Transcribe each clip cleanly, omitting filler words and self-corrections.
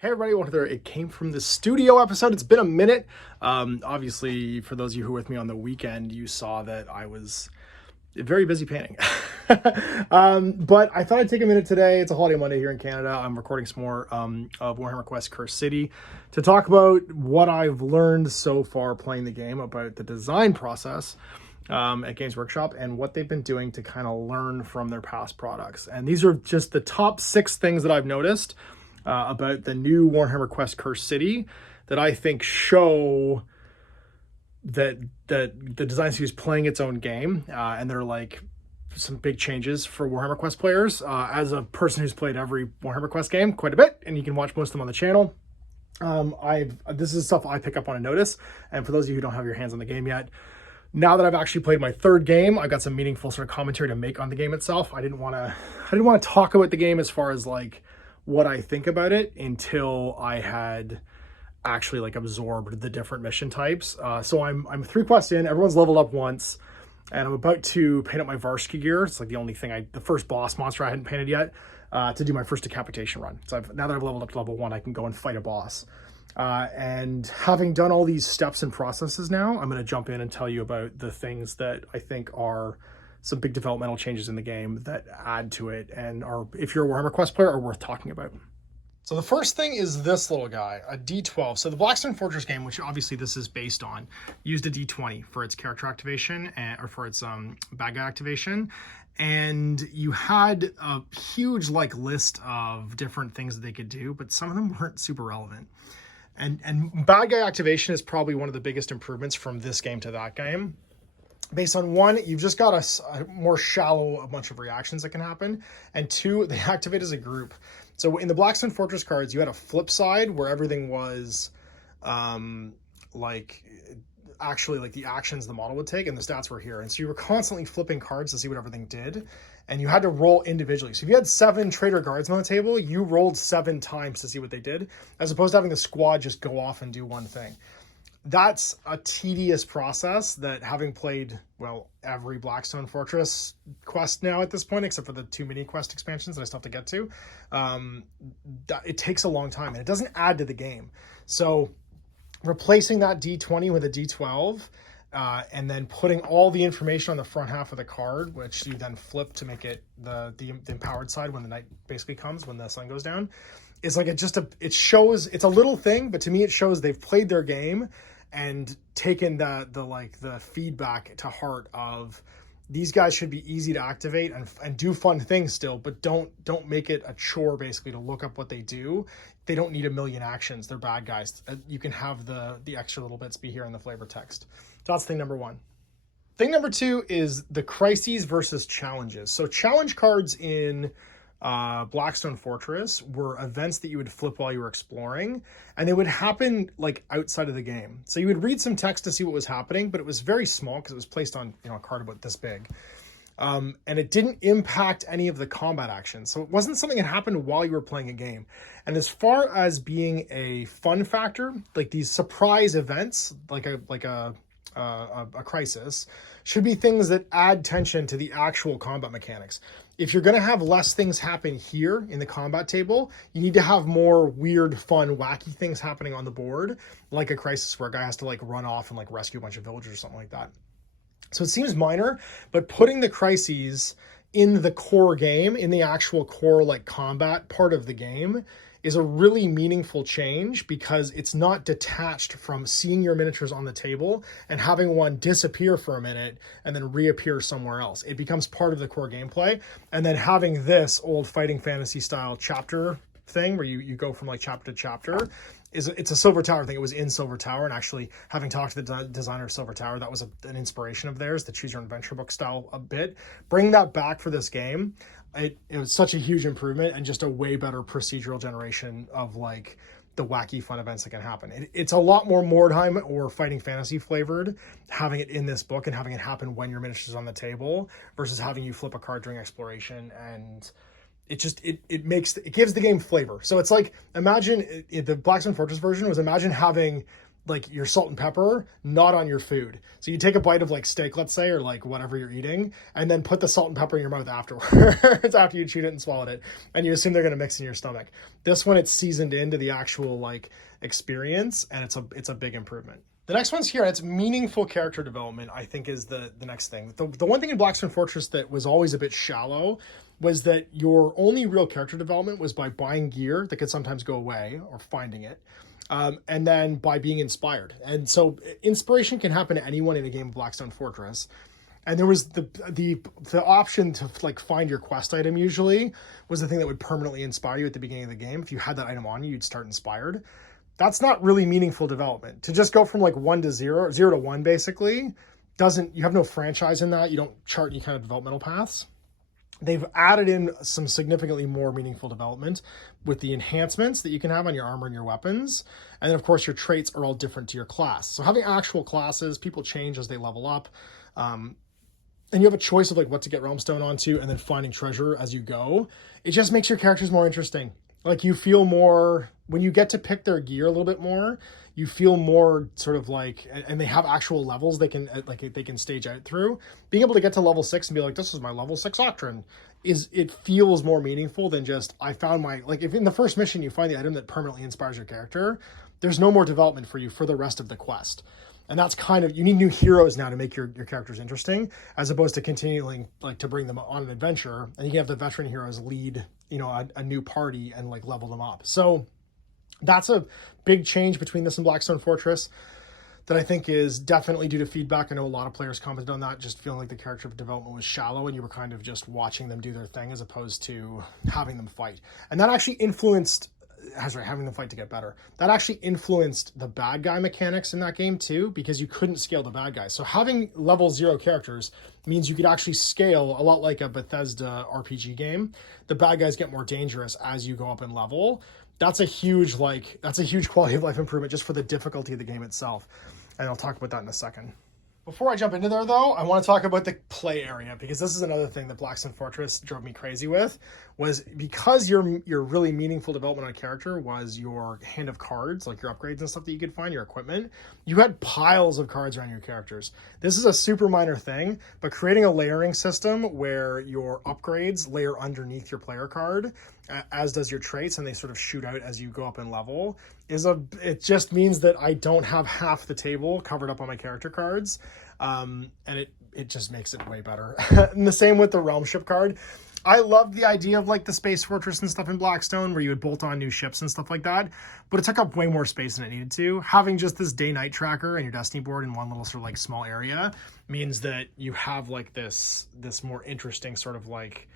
Hey everybody, welcome to It Came From the Studio episode. It's been a minute. Obviously, for those of you who were with me on the weekend, you saw that I was very busy painting. But I thought I'd take a minute today. It's a holiday Monday here in Canada. I'm recording some more of Warhammer Quest Cursed City to talk about what I've learned so far playing the game, about the design process at Games Workshop and what they've been doing to kind of learn from their past products. And these are just the top 6 things that I've noticed about the new Warhammer Quest Cursed City that I think show that the design studio is playing its own game, and they're like some big changes for Warhammer Quest players. As a person who's played every Warhammer Quest game quite a bit, and you can watch most of them on the channel, this is stuff I pick up on a notice. And for those of you who don't have your hands on the game yet, now that I've actually played my 3rd game, I've got some meaningful sort of commentary to make on the game itself. I didn't want to talk about the game as far as like what I think about it until I had actually like absorbed the different mission types. So I'm 3 quests in, everyone's leveled up once, and I'm about to paint up my Varsky gear. It's like the only thing the first boss monster I hadn't painted yet, to do my first decapitation run. So now that I've leveled up to level 1, I can go and fight a boss. And having done all these steps and processes now, I'm going to jump in and tell you about the things that I think are some big developmental changes in the game that add to it and are, if you're a Warhammer Quest player, are worth talking about. So the first thing is this little guy, a D12. So the Blackstone Fortress game, which obviously this is based on, used a D20 for its character activation or for its bad guy activation. And you had a huge like list of different things that they could do, but some of them weren't super relevant. And bad guy activation is probably one of the biggest improvements from this game to that game. Based on 1, you've just got a more shallow bunch of reactions that can happen, and 2, they activate as a group. So in the Blackstone Fortress cards, you had a flip side where everything was like actually like the actions the model would take, and the stats were here. And so you were constantly flipping cards to see what everything did, and you had to roll individually. So if you had 7 Trader Guardsmen on the table, you rolled 7 times to see what they did, as opposed to having the squad just go off and do one thing. That's a tedious process that, having played, well, every Blackstone Fortress quest now at this point, except for the 2 mini quest expansions that I still have to get to, it takes a long time and it doesn't add to the game. So replacing that D20 with a D12, and then putting all the information on the front half of the card, which you then flip to make it the empowered side when the night basically comes, when the sun goes down, is like it shows, it's a little thing, but to me it shows they've played their game and taken the feedback to heart of, these guys should be easy to activate and do fun things still, but don't make it a chore basically to look up what they do. They don't need a million actions. They're bad guys. You can have the extra little bits be here in the flavor text. That's thing number 1. Thing number 2 is the crises versus challenges. So challenge cards in Blackstone Fortress were events that you would flip while you were exploring, and they would happen like outside of the game. So you would read some text to see what was happening, but it was very small because it was placed on a card about this big, and it didn't impact any of the combat actions. So it wasn't something that happened while you were playing a game. And as far as being a fun factor, like these surprise events, like a crisis, should be things that add tension to the actual combat mechanics. If you're going to have less things happen here in the combat table, you need to have more weird, fun, wacky things happening on the board, like a crisis where a guy has to like run off and like rescue a bunch of villagers or something like that. So it seems minor, but putting the crises in the core game, in the actual core like combat part of the game, is a really meaningful change, because it's not detached from seeing your miniatures on the table and having one disappear for a minute and then reappear somewhere else. It becomes part of the core gameplay. And then having this old fighting fantasy style chapter thing where you go from like chapter to chapter, it's a Silver Tower thing. It was in Silver Tower, and actually having talked to the designer of Silver Tower, that was an inspiration of theirs, the choose your own adventure book style a bit. Bring that back for this game. It was such a huge improvement and just a way better procedural generation of like the wacky fun events that can happen. It's a lot more Mordheim or Fighting Fantasy flavored, having it in this book and having it happen when your miniatures on the table versus having you flip a card during exploration. And it gives the game flavor. So it's like, imagine the Blackstone Fortress version was, imagine having like your salt and pepper, not on your food. So you take a bite of like steak, let's say, or like whatever you're eating, and then put the salt and pepper in your mouth afterwards, after you chewed it and swallowed it. And you assume they're going to mix in your stomach. This one, it's seasoned into the actual like experience, and it's a big improvement. The next one's here, and it's meaningful character development, I think is the next thing. The one thing in Blackstone Fortress that was always a bit shallow was that your only real character development was by buying gear that could sometimes go away or finding it. And then by being inspired. And so inspiration can happen to anyone in a game of Blackstone Fortress. And there was the option to like find your quest item usually was the thing that would permanently inspire you at the beginning of the game. If you had that item on you, you'd start inspired. That's not really meaningful development. To just go from like 1 to 0, 0 to 1 basically, you have no franchise in that. You don't chart any kind of developmental paths. They've added in some significantly more meaningful development with the enhancements that you can have on your armor and your weapons. And then, of course, your traits are all different to your class. So having actual classes, people change as they level up. And you have a choice of like what to get Realm Stone onto and then finding treasure as you go. It just makes your characters more interesting. Like you feel more, when you get to pick their gear a little bit more, you feel more sort of like, and they have actual levels they can stage out through. Being able to get to level 6 and be like, this is my level 6 Octron, it feels more meaningful than just, I found my, like if in the first mission you find the item that permanently inspires your character, there's no more development for you for the rest of the quest. And that's kind of, you need new heroes now to make your characters interesting, as opposed to continuing like to bring them on an adventure, and you can have the veteran heroes lead, a new party and like level them up. So that's a big change between this and Blackstone Fortress that I think is definitely due to feedback. I know a lot of players commented on that, just feeling like the character development was shallow and you were kind of just watching them do their thing as opposed to having them fight. And that actually influenced, having them fight to get better. That actually influenced the bad guy mechanics in that game too, because you couldn't scale the bad guys. So having level 0 characters means you could actually scale a lot like a Bethesda RPG game. The bad guys get more dangerous as you go up in level. That's a huge quality of life improvement just for the difficulty of the game itself. And I'll talk about that in a second. Before I jump into there, though, I want to talk about the play area, because this is another thing that Blackstone Fortress drove me crazy with, was because your really meaningful development on a character was your hand of cards, like your upgrades and stuff that you could find, your equipment. You had piles of cards around your characters. This is a super minor thing, but creating a layering system where your upgrades layer underneath your player card, as does your traits, and they sort of shoot out as you go up in level, it just means that I don't have half the table covered up on my character cards. And it just makes it way better. And the same with the Realm Ship card. I love the idea of like the Space Fortress and stuff in Blackstone where you would bolt on new ships and stuff like that, but it took up way more space than it needed to. Having just this day-night tracker and your Destiny board in one little sort of like small area means that you have like this more interesting sort of like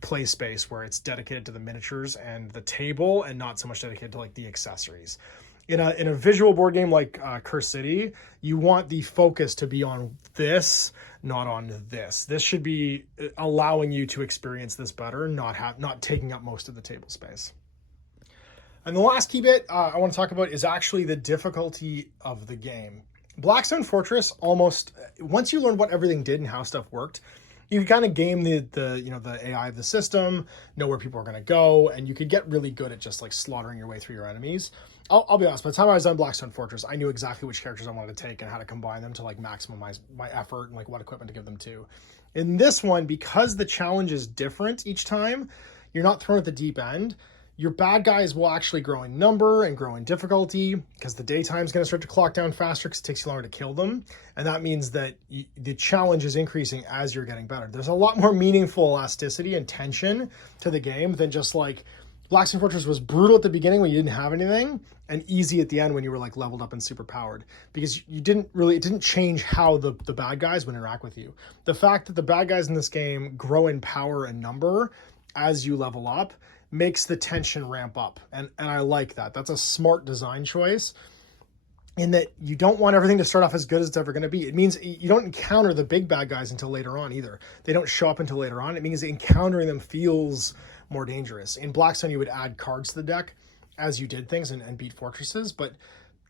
play space where it's dedicated to the miniatures and the table and not so much dedicated to like the accessories. In a visual board game like Curse City, you want the focus to be on this, not on this. This should be allowing you to experience this better, not taking up most of the table space. And the last key bit I want to talk about is actually the difficulty of the game. Blackstone Fortress, almost once you learn what everything did and how stuff worked, you could kind of game the AI of the system, know where people are going to go, and you could get really good at just like slaughtering your way through your enemies. I'll be honest, by the time I was on Blackstone Fortress, I knew exactly which characters I wanted to take and how to combine them to like maximize my effort and like what equipment to give them to. In this one, because the challenge is different each time, you're not thrown at the deep end. Your bad guys will actually grow in number and grow in difficulty because the daytime is going to start to clock down faster because it takes you longer to kill them. And that means that the challenge is increasing as you're getting better. There's a lot more meaningful elasticity and tension to the game than just like Blackstone Fortress was brutal at the beginning when you didn't have anything and easy at the end when you were like leveled up and super powered, because it didn't change how the bad guys would interact with you. The fact that the bad guys in this game grow in power and number as you level up makes the tension ramp up. And I like that. That's a smart design choice in that you don't want everything to start off as good as it's ever going to be. It means you don't encounter the big bad guys until later on either. They don't show up until later on. It means encountering them feels more dangerous. In Blackstone, you would add cards to the deck as you did things and beat fortresses, but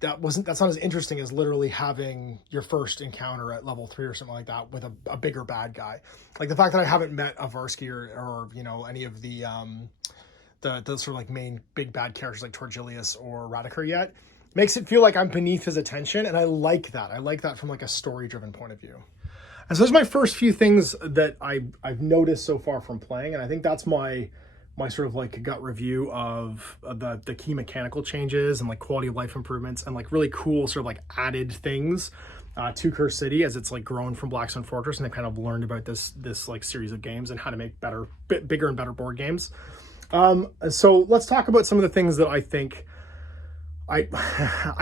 that's not as interesting as literally having your first encounter at level 3 or something like that with a bigger bad guy. Like the fact that I haven't met a Varsky or any of the sort of like main big bad characters like Torgilius or Radicur yet Makes it feel like I'm beneath his attention, and I like that. I like that from like a story-driven point of view. And so those are my first few things that I've noticed so far from playing, and I think that's my sort of like gut review of the key mechanical changes and like quality of life improvements and like really cool sort of like added things to Curse City as it's like grown from Blackstone Fortress, and they've kind of learned about this like series of games and how to make bigger and better board games. So let's talk about some of the things that I think I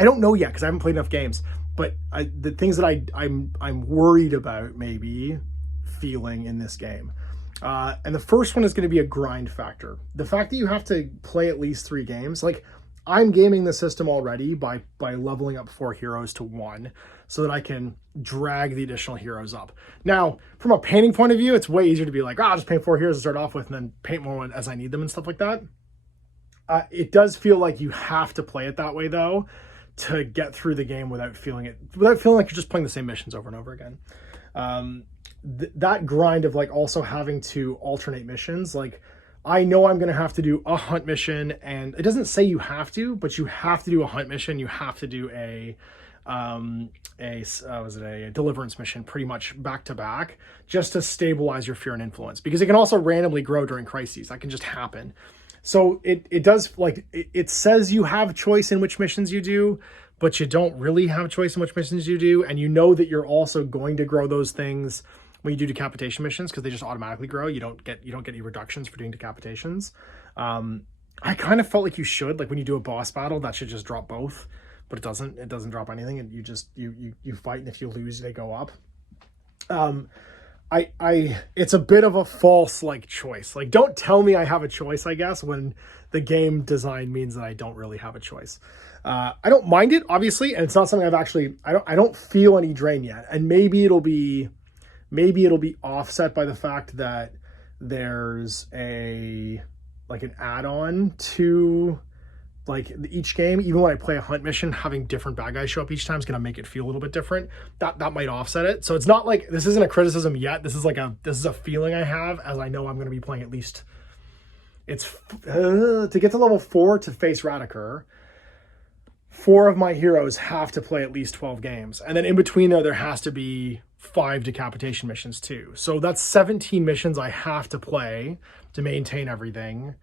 don't know yet because I haven't played enough games, but the things that I'm worried about maybe feeling in this game. And the first one is going to be a grind factor. The fact that you have to play at least 3 games, like I'm gaming the system already by leveling up 4 heroes to 1 so that I can drag the additional heroes up. Now, from a painting point of view, it's way easier to be like, I'll just paint 4 heroes to start off with and then paint more as I need them and stuff like that. It does feel like you have to play it that way though to get through the game without feeling like you're just playing the same missions over and over again. That grind of like also having to alternate missions, like I know I'm going to have to do a hunt mission, and it doesn't say you have to, but you have to do a hunt mission. You have to do a deliverance mission pretty much back to back just to stabilize your fear and influence, because it can also randomly grow during crises. That can just happen. So it does, like, it says you have choice in which missions you do, but you don't really have choice in which missions you do. And you know that you're also going to grow those things when you do decapitation missions, because they just automatically grow. You don't get any reductions for doing decapitations. I kind of felt like you should, like when you do a boss battle, that should just drop both, but it doesn't drop anything. And you just, you fight, and if you lose, they go up. It's a bit of a false like choice. Like, don't tell me I have a choice, I guess, when the game design means that I don't really have a choice. I don't mind it, obviously, and it's not something I don't feel any drain yet. And maybe it'll be offset by the fact that there's an add-on to like each game. Even when I play a hunt mission, having different bad guys show up each time is going to make it feel a little bit different. That might offset it. So it's not like, this isn't a criticism yet. This is a feeling I have, as I know I'm going to be playing at least, it's to get to level 4 to face Radiker. 4 of my heroes have to play at least 12 games. And then in between there has to be 5 decapitation missions too. So that's 17 missions I have to play to maintain everything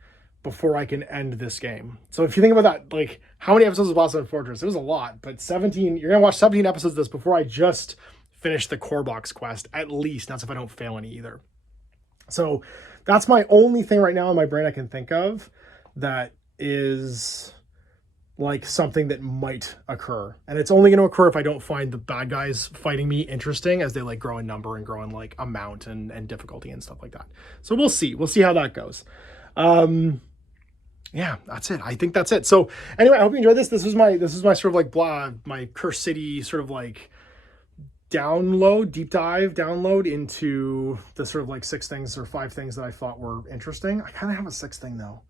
before I can end this game. So if you think about that, like how many episodes of Blackstone Fortress? It was a lot, but 17, you're gonna watch 17 episodes of this before I just finish the core box quest, at least. That's if I don't fail any either. So that's my only thing right now in my brain I can think of that is like something that might occur. And it's only going to occur if I don't find the bad guys fighting me interesting as they like grow in number and grow in like amount and difficulty and stuff like that. So we'll see how that goes. Yeah, that's it. I think that's it. So anyway, I hope you enjoyed this. This is my sort of like my Curse City sort of like deep dive download into the sort of like 6 things or 5 things that I thought were interesting. I kind of have a 6th thing though.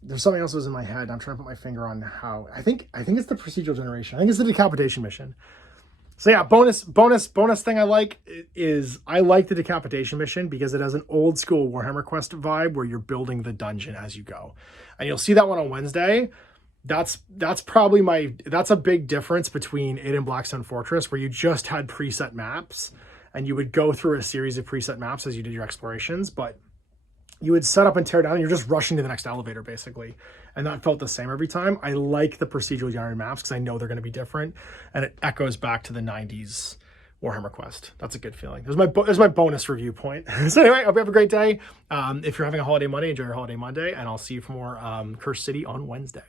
There's something else that was in my head. I'm trying to put my finger on how. I think it's the procedural generation. I think it's the decapitation mission. So yeah, bonus thing I like is I like the decapitation mission because it has an old school Warhammer Quest vibe where you're building the dungeon as you go. And you'll see that one on Wednesday. That's a big difference between it and Blackstone Fortress, where you just had preset maps and you would go through a series of preset maps as you did your explorations, but you would set up and tear down, and you're just rushing to the next elevator, basically. And that felt the same every time. I like the procedural genre maps because I know they're going to be different, and it echoes back to the 90s Warhammer Quest. That's a good feeling. There's my bonus review point. So anyway, I hope you have a great day. If you're having a holiday Monday, enjoy your holiday Monday, and I'll see you for more Curse City on Wednesday.